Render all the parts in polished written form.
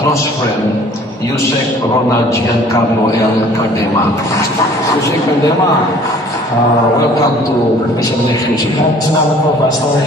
close friend, Yusek Ronald Giancarlo L. Cardema. Yusek Cardema, welcome to Mission Exclusive. Salamat po, Pastor.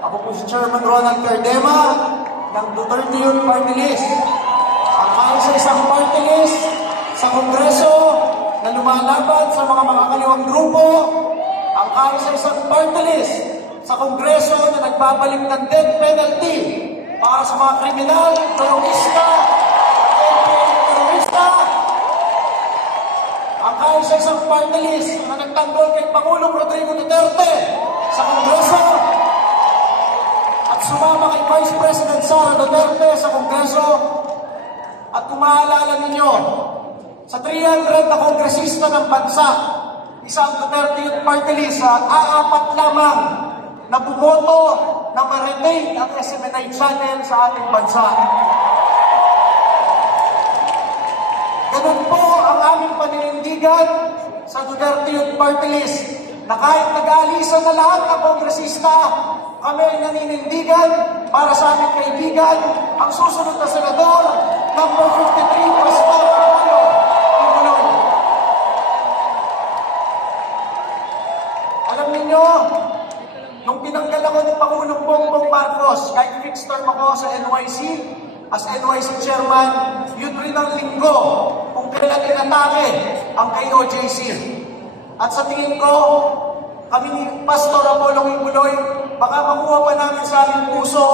Ako po si Chairman Ronald Cardema ng Duterte Youth Party List. Ang kaisa-isang party list sa Kongreso na lumalaban sa mga makakaliwang grupo. Ang kaisa-isang party list sa Kongreso na nagbabalik ng death penalty para sa mga kriminal, terorista, terorista. Ang kaisa-isang party list na nagtanggol kay Pangulong Rodrigo Duterte sa Kongreso at sumama kay Vice President Sara Duterte sa Kongreso. At kung maalala ninyo, sa 300 na kongresista ng bansa, isang Duterte Youth Party List, aapat lamang na bumoto na ma-retain ang SMNI channel sa ating bansa. Ganun po ang aming paninindigan sa Duterte Youth Party List, na kahit nag-aalisan na lahat ng kongresista, kami ay naninindigan para sa aming kaibigan, ang susunod na senador, number 53, Pastor Apollo Kibuloy. Alam ninyo, nung tinanggal ako ng Pangulong Bongbong Marcos, kahit fixed term ako sa NYC, as NYC chairman, yun rin ang linggo kung kailan inatake ang KOJC. At sa tingin ko, kami ni Pastor Apollo Kibuloy, baka makuha pa namin sa aming puso,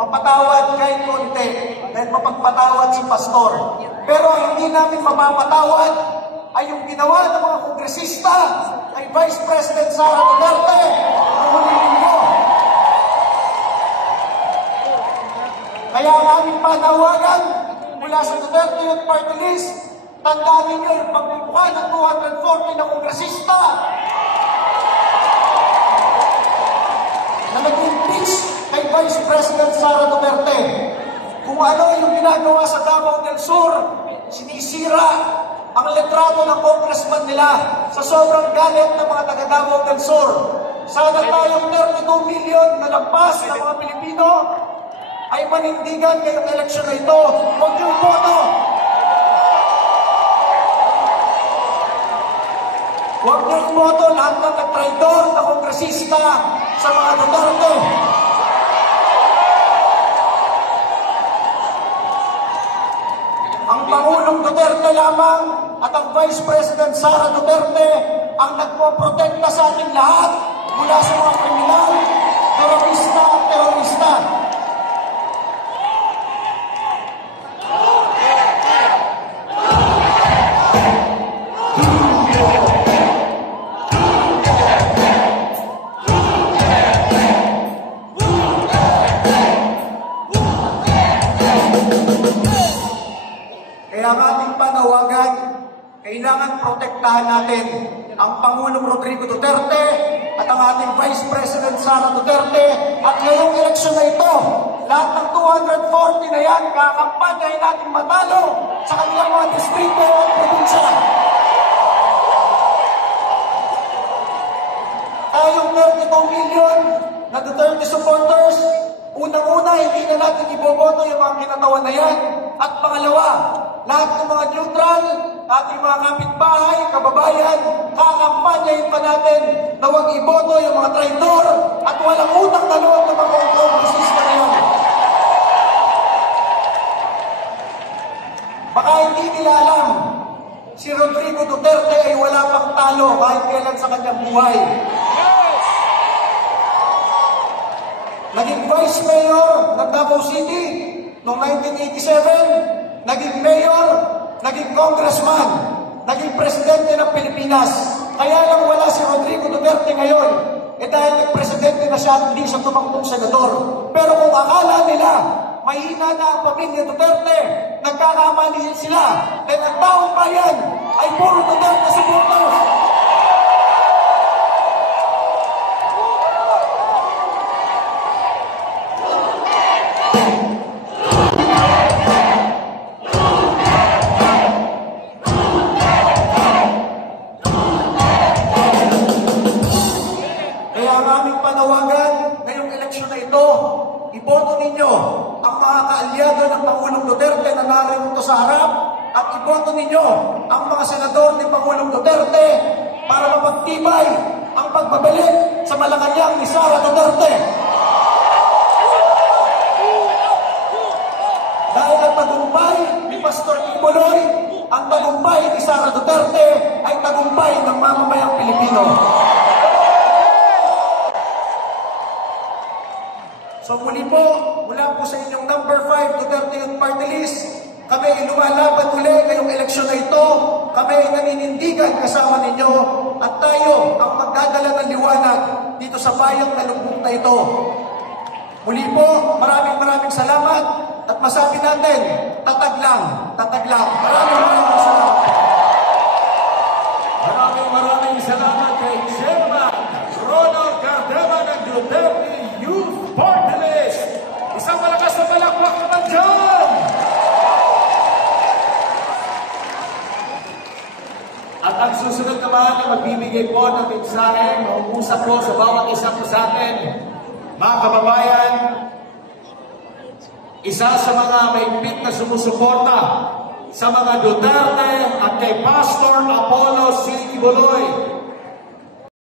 mapatawad kahit konti, dahil mapagpatawad si Pastor. Pero ang hindi namin mapapatawad ay yung ginawa ng mga kongresista kay Vice President Sara Duterte ang huling linggo. Kaya ang aming panawagan mula sa Duterte Youth Party List, tandaan ninyo yung pagbubuka ng 240 na kongresista na nag-impeach kay Vice President Sara Duterte. Kung ano yung ginagawa sa Davao del Sur, sinisira ang letrato ng congressman nila sa sobrang galit ng mga taga Davao del Sur. Sana tayong 32 million na lampas ng mga Pilipino ay panindigan ngayong eleksyon na ito. Huwag yung boto. Huwag niyong boto lahat ng nagtraidor na kongresista sa mga Duterte. Ang Pangulong Duterte lamang at ang Vice President Sara Duterte ang nagpoprotekta sa ating lahat mula sa mga kriminal, terorista at terorista. Kaya ang ating panawagan, kailangan protektahan natin ang Pangulong Rodrigo Duterte at ang ating Vice President Sara Duterte. At ngayong eleksyon na ito, lahat ng 240 na yan, kakampanyahin natin matalo sa kanilang mga distrito at probinsya. Tayong 32 million na Duterte supporters, unang-una, hindi na natin iboboto yung mga kinatawan na yan. At pangalawa, lahat ng mga neutral, ating mga kapitbahay, kababayan, kakampanyahin pa natin na huwag iboto yung mga traitor at walang utang na loob ng mga kongresista na yun. Baka hindi nila alam, si Rodrigo Duterte ay wala pang talo kahit kailan sa kanyang buhay. Naging Vice Mayor ng Davao City noong 1987, naging Mayor, naging Congressman, naging Presidente ng Pilipinas. Kaya lang wala si Rodrigo Duterte ngayon, dahil Presidente na siya at hindi siya tumakbong senador. Pero kung akala nila, mahina na ang pamilya Duterte, nagkakamali sila, dahil ang taong bayan ay puro Duterte supporters. Iboto ninyo ang mga kaalyado ng Pangulong Duterte na narito sa harap at iboto ninyo ang mga senador ni Pangulong Duterte para mapagtibay ang pagbabalik sa Malacanang ni Sara Duterte. Dahil ang tagumpay ni Pastor Kibuloy, ang tagumpay ni Sara Duterte ay tagumpay ng mamamayang Pilipino. So muli po, mula po sa inyong number 5 Duterte Youth Party List, kami ay lumalaban uli ngayong eleksyon na ito. Kami ay naninindigan kasama ninyo at tayo ang magdadala ng liwanag dito sa bayang talumpok na ito. Muli po, maraming salamat at masabi natin, tatag lang, tatag lang. Maraming salamat. Maraming salamat kay Chairman Ronald Cardema ng Duterte Youth Party List. Isang malakas na palakpak naman dyan! At ang susunod naman na magbibigay po ng mensahe, maungusap po sa bawat isa po sa atin, mga kababayan, isa sa mga maigpit na sumusuporta sa mga Duterte at kay Pastor Apollo C. Kibuloy.